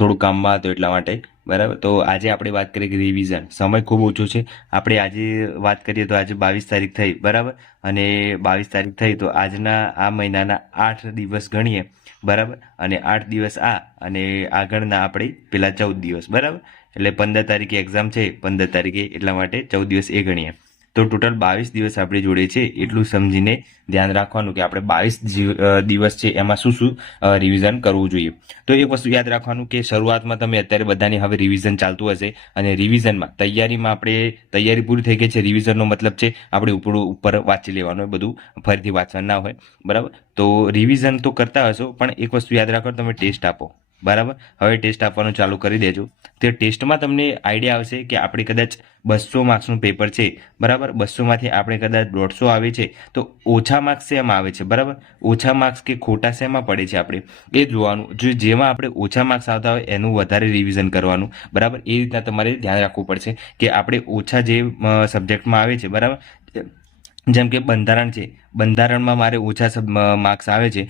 થોડું કામમાં હતો એટલા માટે, બરાબર. તો આજે આપણે વાત કરીએ કે રિવિઝન. સમય ખૂબ ઓછો છે. આપણે આજે વાત કરીએ તો આજે 22 તારીખ થઈ, બરાબર. અને 22 તારીખ થઈ તો આજના આ મહિનાના 8 દિવસ ગણીએ, બરાબર. અને 8 દિવસ અને આગળના આપણે પેલા 14 દિવસ, બરાબર. એટલે 15 તારીખે એક્ઝામ છે, 15 તારીખે, એટલા માટે 14 દિવસ એ ગણીએ. તો ટોટલ 22 દિવસ આપણી જોડે છે. એટલું સમજીને ધ્યાન રાખવાનું કે આપણે 22 દિવસ છે એમાં શું શું રિવિઝન કરવું જોઈએ. તો એક વસ્તુ યાદ રાખવાનું કે શરૂઆતમાં તમે અત્યારે બધાની હવે રિવિઝન ચાલતું હશે, અને રિવિઝનમાં તૈયારીમાં આપણે તૈયારી પૂરી થઈ ગઈ છે. રિવિઝનનો મતલબ છે આપણે ઉપર વાંચી લેવાનું હોય, બધું ફરીથી વાંચવાનું ના હોય, બરાબર. તો રિવિઝન તો કરતા હશો, પણ એક વસ્તુ યાદ રાખો, તમે ટેસ્ટ આપો, બરાબર. હવે ટેસ્ટ આપવાનું ચાલુ કરી દેજો. તે ટેસ્ટમાં તમને આઈડિયા આવશે કે આપણે કદાચ 200 માર્ક્સનું પેપર છે, બરાબર. 200માંથી આપણે કદાચ 150 આવે છે, તો ઓછા માર્ક્સ શેમાં આવે છે, બરાબર. ઓછા માર્ક્સ કે ખોટા શેમાં પડે છે આપણે એ જોવાનું. જેમાં આપણે ઓછા માર્ક્સ આવતા હોય એનું વધારે રિવિઝન કરવાનું, બરાબર. એ રીતના તમારે ધ્યાન રાખવું પડશે કે આપણે ઓછા જે સબ્જેક્ટમાં આવે છે, બરાબર. જેમ કે બંધારણ છે, બંધારણમાં મારે ઓછા માર્ક્સ આવે છે,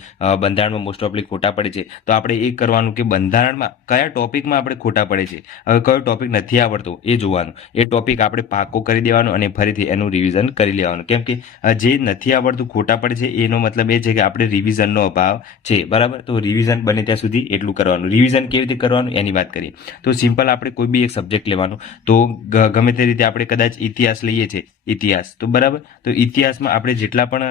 બંધારણમાં મોસ્ટ ઓફલી ખોટા પડે છે. તો આપણે એ કરવાનું કે બંધારણમાં કયા ટોપિકમાં આપણે ખોટા પડે છે, હવે કયો ટોપિક નથી આવડતો એ જોવાનું. એ ટોપિક આપણે પાકો કરી દેવાનો અને ફરીથી એનું રિવિઝન કરી લેવાનું. કેમ કે જે નથી આવડતું, ખોટા પડે છે, એનો મતલબ એ છે કે આપણે રિવિઝનનો અભાવ છે, બરાબર. તો રિવિઝન બને ત્યાં સુધી એટલું કરવાનું. રિવિઝન કેવી રીતે કરવાનું એની વાત કરીએ તો સિમ્પલ, આપણે કોઈ બી એક સબ્જેક્ટ લેવાનો. તો ગમે તે રીતે આપણે કદાચ ઇતિહાસ લઈએ છીએ, ઇતિહાસ, તો બરાબર. તો ઇતિહાસમાં આપણે જેટલા પણ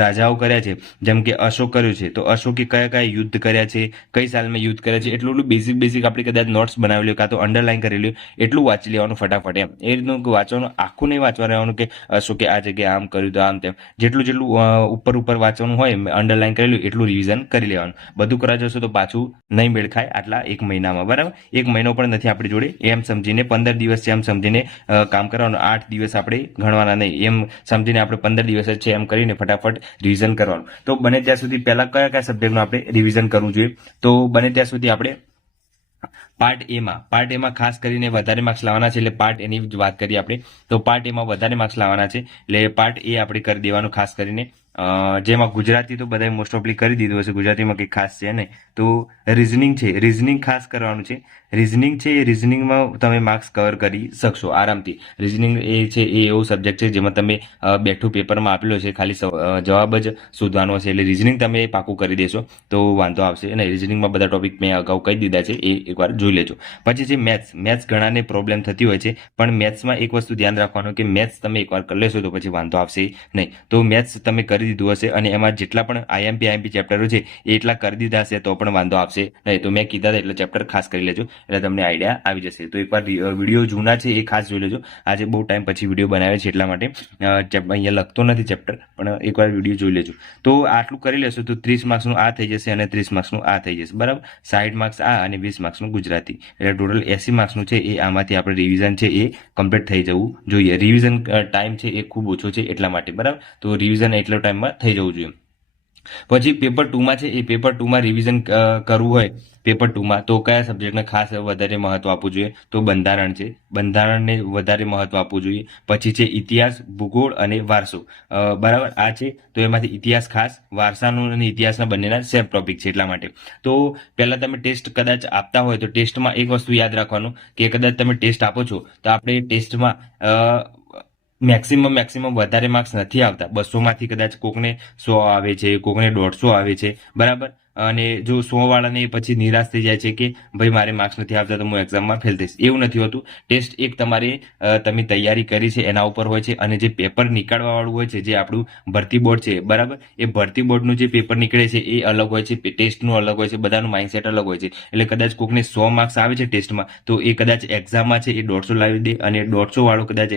રાજાઓ કર્યા છે, જેમ કે અશોક કર્યો છે, તો અશોકે કયા કયા યુદ્ધ કર્યા છે, કઈ સાલમાં યુદ્ધ કર્યા છે, એટલું બેઝિક આપણે કદાચ નોટ્સ બનાવેલી કાં તો અંડરલાઈન કરેલી, એટલું વાંચી લેવાનું ફટાફટ. એમ એ રીતનું વાંચવાનું, આખું નહીં વાંચવા રહેવાનું કે અશોકે આ જગ્યાએ આમ કર્યું તો આમ તેમ. જેટલું ઉપર વાંચવાનું હોય, અંડરલાઈન કરેલું, એટલું રિવિઝન કરી લેવાનું. બધું કરવા જશો તો પાછું નહીં મેળ ખાય આટલા એક મહિનામાં, બરાબર. એક મહિનો પણ નથી આપણી જોડે, એમ સમજીને 15 દિવસ છે એમ સમજીને કામ કરવાનું. 8 દિવસ આપણે ગણવાના નહીં, એમ સમજીને આપણે 15 દિવસ જ છે એમ કરીને ફટાફટ રિવિઝન કરવાનું. તો બને ત્યાં સુધી પહેલા કયા કયા સબ્જેક્ટનું આપણે રિવિઝન કરવું જોઈએ, તો બને ત્યાં સુધી આપણે પાર્ટ એમાં ખાસ કરીને વધારે માર્ક્સ લાવવાના છે, એટલે પાર્ટ એની જ વાત કરીએ આપણે. તો પાર્ટ એમાં વધારે માર્ક્સ લાવવાના છે, એટલે પાર્ટ એ આપણે કરી દેવાનું ખાસ કરીને. જેમાં ગુજરાતી તો બધાએ મોસ્ટ ઓફલી કરી દીધું હશે, ગુજરાતીમાં કંઈ ખાસ છે નહીં. તો રિઝનિંગ છે, રિઝનિંગ ખાસ કરવાનું છે. રિઝનિંગ છે, એ રિઝનિંગમાં તમે માર્ક્સ કવર કરી શકશો આરામથી. રિઝનિંગ એ છે એ એવો સબ્જેક્ટ છે જેમાં તમે બેઠું પેપરમાં આપેલો છે, ખાલી જવાબ જ શોધવાનો હશે. એટલે રિઝનિંગ તમે પાકું કરી દેશો તો વાંધો આવશે. અને રિઝનિંગમાં બધા ટોપિક મેં અગાઉ કહી દીધા છે, એ એકવાર જોઈ લેજો. પછી છે મેથ્સ ઘણાને પ્રોબ્લેમ થતી હોય છે, પણ મેથ્સમાં એક વસ્તુ ધ્યાન રાખવાનું કે મેથ્સ તમે એકવાર કરી લેશો તો પછી વાંધો આવશે નહીં. તો મેથ્સ તમે કરી દીધું હશે અને એમાં જેટલા પણ આઈએમપી ચેપ્ટરો છે એ એટલા કરી દીધા હશે તો પણ વાંધો આવશે નહીં. તો મેં કીધા હતા એટલે ચેપ્ટર ખાસ કરી લેજો, એટલે તમને આઈડિયા આવી જશે. તો એકવાર વિડીયો જૂના છે એ ખાસ જોઈ લેજો. આજે બહુ ટાઈમ પછી વિડીયો બનાવ્યો છે એટલા માટે અહીંયા લખતો નથી ચેપ્ટર, પણ એકવાર વિડીયો જોઈ લેજો. તો આટલું કરી લેશો તો 30 માર્ક્સનું આ થઈ જશે અને 30 માર્ક્સનું આ થઈ જશે, બરાબર. 60 માર્ક્સ આ અને 20 માર્ક્સનું ગુજરાતી, એટલે ટોટલ 80 માર્ક્સનું છે એ આમાંથી આપણે રિવિઝન છે એ કમ્પ્લીટ થઈ જવું જોઈએ. રિવિઝન ટાઈમ છે એ ખૂબ ઓછો છે એટલા માટે, બરાબર. તો રિવિઝન એટલો ટાઈમમાં થઈ જવું જોઈએ. પછી પેપર 2માં છે, એ પેપર 2માં રિવિઝન કરવું હોય પેપર 2માં તો કયા સબ્જેક્ટને ખાસ વધારે મહત્વ આપવું જોઈએ, તો બંધારણ છે, બંધારણને વધારે મહત્વ આપવું જોઈએ. પછી છે ઇતિહાસ, ભૂગોળ અને વારસો, બરાબર. આ છે તો એમાંથી ઇતિહાસ ખાસ, વારસાનું અને ઇતિહાસના બંનેના સેમ ટોપિક છે એટલા માટે. તો પહેલા તમે ટેસ્ટ કદાચ આપતા હોય તો ટેસ્ટમાં એક વસ્તુ યાદ રાખવાનું કે કદાચ તમે ટેસ્ટ આપો છો તો આપણે ટેસ્ટમાં મેક્સિમમ વધારે માર્ક્સ નથી આવતા. 200માંથી કદાચ કોકને 100 આવે છે, કોકને 150 આવે છે, બરાબર. અને જો 100 વાળાને પછી નિરાશ થઈ જાય છે કે ભાઈ મારે માર્ક્સ નથી આવતા તો હું એક્ઝામમાં ફેલ થઈશ, એવું નથી હોતું. ટેસ્ટ એક તમારે તમે તૈયારી કરી છે એના ઉપર હોય છે, અને જે પેપર નીકાળવા વાળું હોય છે જે આપણું ભરતી બોર્ડ છે, બરાબર. એ ભરતી બોર્ડનું જે પેપર નીકળે છે એ અલગ હોય છે, ટેસ્ટનું અલગ હોય છે, બધાનું માઇન્ડસેટ અલગ હોય છે. એટલે કદાચ કોકને 100 માર્ક્સ આવે છે ટેસ્ટમાં તો એ કદાચ એક્ઝામમાં છે એ 150 લાવી દે અને 150 વાળો કદાચ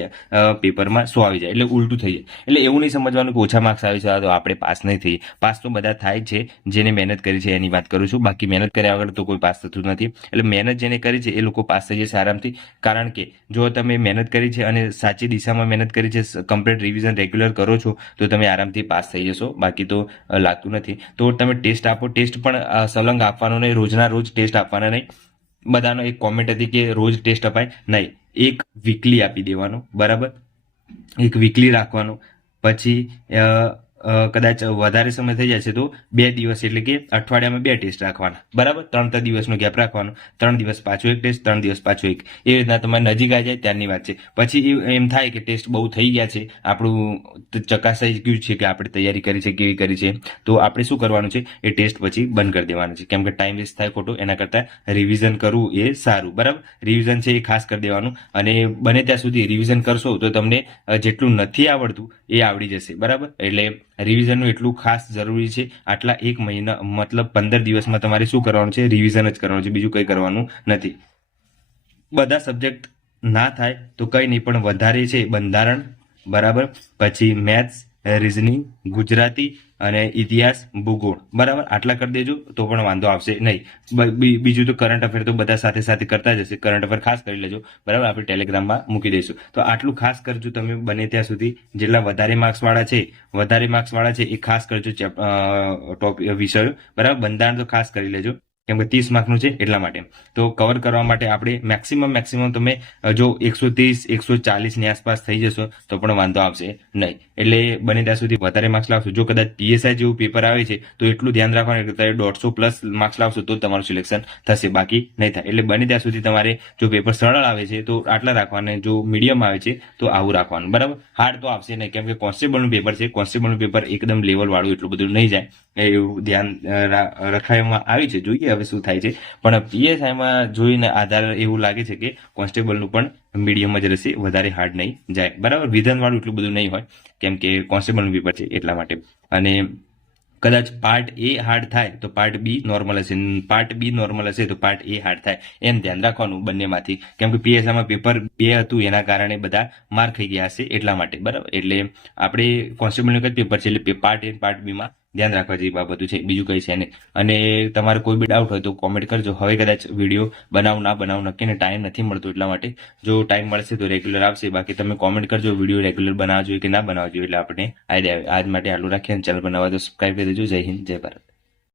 પેપરમાં 100 આવી જાય, એટલે ઉલટું થઈ જાય. એટલે એવું નહીં સમજવાનું કે ઓછા માર્ક્સ આવે છે તો આપણે પાસ નહીં થઈએ. પાસ તો બધા થાય છે જેને મહેનત કરી છે એની વાત કરું છું, બાકી મહેનત કર્યા વગર તો કોઈ પાસ થતું નથી. એટલે મહેનત જેને કરી છે એ લોકો પાસ થઈ જશે આરામથી. કારણ કે જો તમે મહેનત કરી છે અને સાચી દિશામાં મહેનત કરી છે, કમ્પ્લીટ રિવિઝન રેગ્યુલર કરો છો તો તમે આરામથી પાસ થઈ જશો, બાકી તો લાગતું નથી. તો તમે ટેસ્ટ આપો, ટેસ્ટ પણ સલંગ આપવાનો નહીં, રોજના રોજ ટેસ્ટ આપવાના નહીં. બધાનો એક કોમેન્ટ હતી કે રોજ ટેસ્ટ અપાય નહીં, એક વીકલી આપી દેવાનો, બરાબર. એક વીકલી રાખવાનું. પછી કદાચ વધારે સમય થઈ જશે તો 2 દિવસ એટલે કે અઠવાડિયામાં 2 ટેસ્ટ રાખવાના, બરાબર. 3 દિવસનો ગેપ રાખવાનો, 3 દિવસ પાછો એક ટેસ્ટ, 3 દિવસ પાછો એક, એ રીતના તમારે નજીક આવી જાય ત્યારની વાત છે. પછી એમ થાય કે ટેસ્ટ બહુ થઈ ગયા છે, આપણું ચકાસાઈ ગયું છે કે આપણે તૈયારી કરી છે કેવી કરી છે, તો આપણે શું કરવાનું છે, એ ટેસ્ટ પછી બંધ કરી દેવાનું છે, કેમ કે ટાઈમ વેસ્ટ થાય ખોટો. એના કરતાં રિવિઝન કરવું એ સારું, બરાબર. રિવિઝન છે એ ખાસ કરી દેવાનું, અને બને ત્યાં સુધી રિવિઝન કરશો તો તમને જેટલું નથી આવડતું એ આવડી જશે, બરાબર. એટલે રિવિઝનનું એટલું ખાસ જરૂરી છે. આટલા 1 મહિના મતલબ 15 દિવસમાં તમારે શું કરવાનું છે, રિવિઝન જ કરવાનું છે, બીજું કંઈ કરવાનું નથી. બધા સબ્જેક્ટ ના થાય તો કંઈ નહીં, પણ વધારે છે બંધારણ, બરાબર, પછી મેથ્સ, રીઝનિંગ, ગુજરાતી અને ઇતિહાસ, ભૂગોળ, બરાબર. આટલા કરી દેજો તો પણ વાંધો આવશે નહીં. બીજું તો કરંટ અફેર તો બધા સાથે સાથે કરતા જ હશે, કરંટ અફેર ખાસ કરી લેજો, બરાબર. આપણે ટેલિગ્રામમાં મૂકી દઈશું. તો આટલું ખાસ કરજો તમે બને ત્યાં સુધી. જેટલા વધારે માર્ક્સવાળા છે એ ખાસ કરજો ટોપિક વિષયો, બરાબર. બંધારણ તો ખાસ કરી લેજો, કેમ કે 30 માર્કનું છે એટલા માટે. તો કવર કરવા માટે આપણે મેક્સિમમ તમે જો 130 140 ની આસપાસ થઈ જશો તો પણ વાંધો આવશે નહીં. એટલે બને ત્યાં સુધી વધારે માર્ક્સ લાવશો. જો કદાચ પીએસઆઈ જેવું પેપર આવે છે તો એટલું ધ્યાન રાખવાનું કે તમે 150+ માર્ક્સ લાવશો તો તમારું સિલેક્શન થશે, બાકી નહીં થાય. એટલે બને ત્યાં સુધી તમારે જો પેપર સરળ આવે છે તો આટલા રાખવાના, જો મીડિયમ આવે છે તો આવું રાખવાનું, બરાબર. હાર્ડ તો આવશે નહીં, કેમ કે કોન્સ્ટેબલનું પેપર છે. કોન્સ્ટેબલનું પેપર એકદમ લેવલ વાળું એટલું બધું નહીં જાય, એવું ધ્યાન રખાવવામાં આવી છે. જોઈએ હવે શું થાય છે, પણ પીએસઆઈમાં જોઈને આધાર એવું લાગે છે કે કોન્સ્ટેબલનું પણ મીડિયમ જ રહેશે, વધારે હાર્ડ નહીં જાય, બરાબર. વિધાનવાળું એટલું બધું નહીં હોય, કેમ કે કોન્સ્ટેબલનું પેપર છે એટલા માટે. અને કદાચ પાર્ટ એ હાર્ડ થાય તો પાર્ટ બી નોર્મલ હશે, પાર્ટ બી નોર્મલ હશે તો પાર્ટ એ હાર્ડ થાય, એમ ધ્યાન રાખવાનું બંનેમાંથી. કેમ કે પીએસઆઈમાં પેપર 2 હતું, એના કારણે બધા માર ખાઈ ગયા હશે એટલા માટે, બરાબર. એટલે આપણે કોન્સ્ટેબલનું એક જ પેપર છે, એટલે પાર્ટ એ પાર્ટ બીમાં ધ્યાન રાખવા જેવી બાબતો છે, બીજું કંઈ છે નહીં. અને તમારે કોઈ બી ડાઉટ હોય તો કોમેન્ટ કરજો. હવે કદાચ વિડીયો ના બનાવું નક્કી, ટાઈમ નથી મળતો એટલા માટે. જો ટાઈમ મળશે તો રેગ્યુલર આવશે, બાકી તમે કોમેન્ટ કરજો વિડીયો રેગ્યુલર બનાવવા જોઈએ કે ના બનાવવા જોઈએ, એટલે આપણે આજ માટે આટલું રાખીએ. ચેનલ બનાવવા તો સબસ્ક્રાઈબ કરી દેજો. જય હિન્દ, જય ભારત.